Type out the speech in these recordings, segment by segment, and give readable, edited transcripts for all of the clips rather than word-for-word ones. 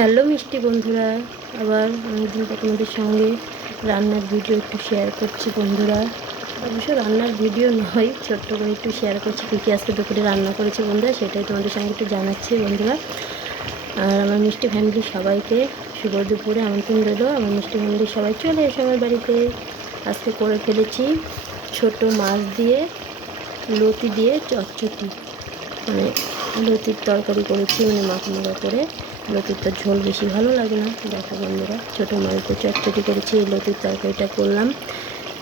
Hello মিষ্টি বন্ধুরা, আবার অনেকদিন পর তোমাদের সঙ্গে রান্নার ভিডিও একটু শেয়ার করছি বন্ধুরা। অবশ্য রান্নার ভিডিও নয়, ছোট্ট করে একটু শেয়ার করছি কী কী আজকে দুপুরে রান্না করেছি বন্ধুরা, সেটাই তোমাদের সঙ্গে একটু জানাচ্ছি বন্ধুরা। আর আমার মিষ্টি ফ্যামিলির সবাইকে শুভ দুপুরে আমন্ত্রণ রইল। আমার মিষ্টি ফ্যামিলির সবাই চলে এসে আমার বাড়িতে। আজকে করে ফেলেছি ছোট মাছ দিয়ে লতি দিয়ে চচ্চটি, মানে লতির তরকারি করেছি, মানে মাখা করে। লতির তো ঝোল বেশি ভালো লাগে না। দেখো বন্ধুরা, ছোটো মাছ দিয়ে চটচটি করেছি, এই লতির তরকারিটা করলাম।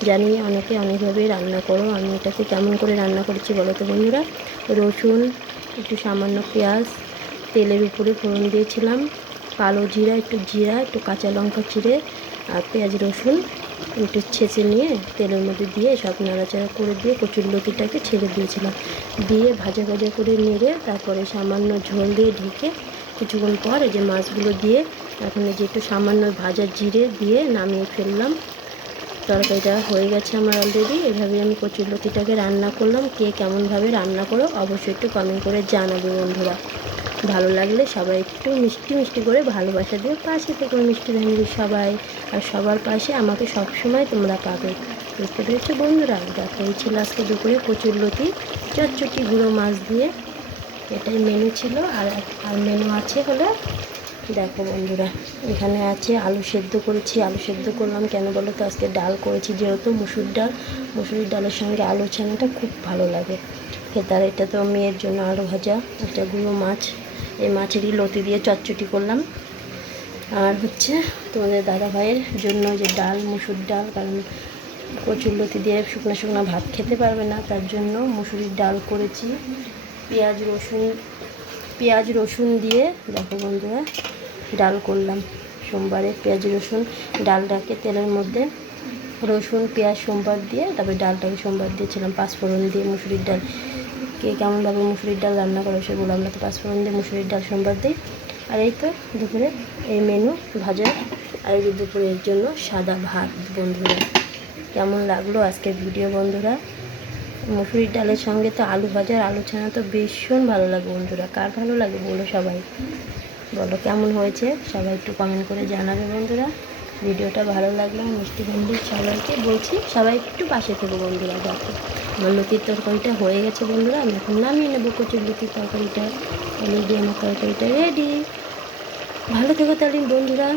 জানি অনেকে অনেকভাবে রান্না করো, আমি এটাকে কেমন করে রান্না করেছি বলো তো বন্ধুরা। রসুন, একটু সামান্য পেঁয়াজ তেলের উপরে ফোড়ন দিয়েছিলাম, কালো জিরা, একটু কাঁচা লঙ্কা চিড়ে আর পেঁয়াজ রসুন একটু ছেঁচে নিয়ে তেলের মধ্যে দিয়ে সব নাড়াচাড়া করে দিয়ে কচুরলতিটাকে ছেড়ে দিয়েছিলাম। দিয়ে ভাজা ভাজা করে নেড়ে তারপরে সামান্য ঝোল দিয়ে ঢেকে কিছুক্ষণ পর এই যে মাছগুলো দিয়ে এখন এই যে একটু সামান্য ভাজা জিরে দিয়ে নামিয়ে ফেললাম। তরকারিটা হয়ে গেছে আমার অলরেডি। এভাবে আমি কচুরলতিটাকে রান্না করলাম। কে কেমনভাবে রান্না করো অবশ্যই একটু কমেন্ট করে জানাবে বন্ধুরা। ভালো লাগলে সবাই একটু মিষ্টি মিষ্টি করে ভালোবাসা দিয়ে পাশে থেকে মিষ্টি ফ্যামিলির সবাই, আর সবার পাশে আমাকে সবসময় তোমরা পাবে। বুঝতে পেরেছো বন্ধুরা। দেখো এই ছিল আজকে দুপুরে কচুরলতি চটচটি গুঁড়ো মাছ দিয়ে, এটাই মেনু ছিল। আর মেনু আছে হলো, দেখো বন্ধুরা, এখানে আছে আলু সেদ্ধ করেছি। আলু সেদ্ধ করলাম কেন বলো তো, আজকে ডাল করেছি যেহেতু মুসুরির ডালের সঙ্গে আলু ছানাটা খুব ভালো লাগে খেতে। আর এটা তো মেয়ের জন্য আলু ভাজা, একটা গুঁড়ো মাছ, এই মাছেরই লতি দিয়ে চটচটি করলাম। আর হচ্ছে তোমাদের দাদা ভাইয়ের জন্য যে ডাল, মুসুর ডাল, কারণ কচুরলতি দিয়ে শুকনো শুকনো ভাত খেতে পারবে না, তার জন্য মুসুরির ডাল করেছি। পেঁয়াজ রসুন দিয়ে দেখো বন্ধুরা ডাল করলাম সোমবারে। পেঁয়াজ রসুন ডালটাকে তেলের মধ্যে রসুন পেঁয়াজ সোমবার দিয়ে, তারপরে ডালটাকে সোমবার দিয়েছিলাম পাঁচফোড়ন দিয়ে। মুসুরির ডাল কে কেমনভাবে মুসুরির ডাল রান্না করে সেগুলো, আমরা তো পাঁচফোড়ন দিয়ে মুসুরির ডাল সোমবার দিই। আর এই তো দুপুরে এই মেনু ভাজা, আর এই দুপুরের জন্য সাদা ভাত বন্ধুরা। কেমন লাগলো আজকের ভিডিও বন্ধুরা। মুসুরির ডালের সঙ্গে তো আলু ভাজা আর আলু ছানা তো ভীষণ ভালো লাগে বন্ধুরা। কার ভালো লাগে বলো, সবাই বলো কেমন হয়েছে, সবাই একটু কমেন্ট করে জানাবে বন্ধুরা। ভিডিওটা ভালো লাগলে মিষ্টি ফ্যামিলির সবাইকে বলছি সবাই একটু পাশে থেকো বন্ধুরা। দেখো আমার লতির তরকারিটা হয়ে গেছে বন্ধুরা, আমি এখন নামিয়ে নেবো লতির তরকারিটা। অলরেডি আমার তরকারিটা রেডি। ভালো থেকো তাহলে বন্ধুরা,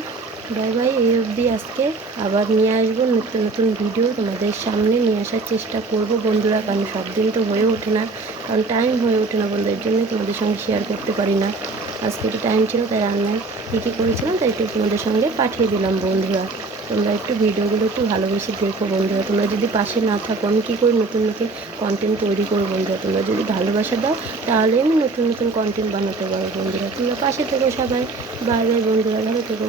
বাই বাই। এই অবধি আজকে আবার নিয়ে আসবো নতুন নতুন ভিডিও তোমাদের সামনে নিয়ে আসার চেষ্টা করব বন্ধুরা, কারণ সব দিন তো হয়ে ওঠে না, কারণ টাইম হয়ে ওঠে না বন্ধু, এর জন্যই তোমাদের সঙ্গে শেয়ার করতে পারি না। আজকে একটু টাইম ছিল তাই রান্নায় কী করেছিলাম তাই একটু তোমাদের সঙ্গে পাঠিয়ে দিলাম বন্ধুরা। তোমরা একটু ভিডিওগুলো একটু ভালোবেসে দেখো বন্ধুরা। তোমরা যদি পাশে না থাকো আমি কী করে নতুন নতুন কন্টেন্ট তৈরি করবো বন্ধুরা। তোমরা যদি ভালোবাসা দাও তাহলে আমি নতুন নতুন কন্টেন্ট বানাতে পারবো বন্ধুরা। তোমরা পাশে থেকো সবাই। বাই বাই বন্ধুরা, ভালো থেকো।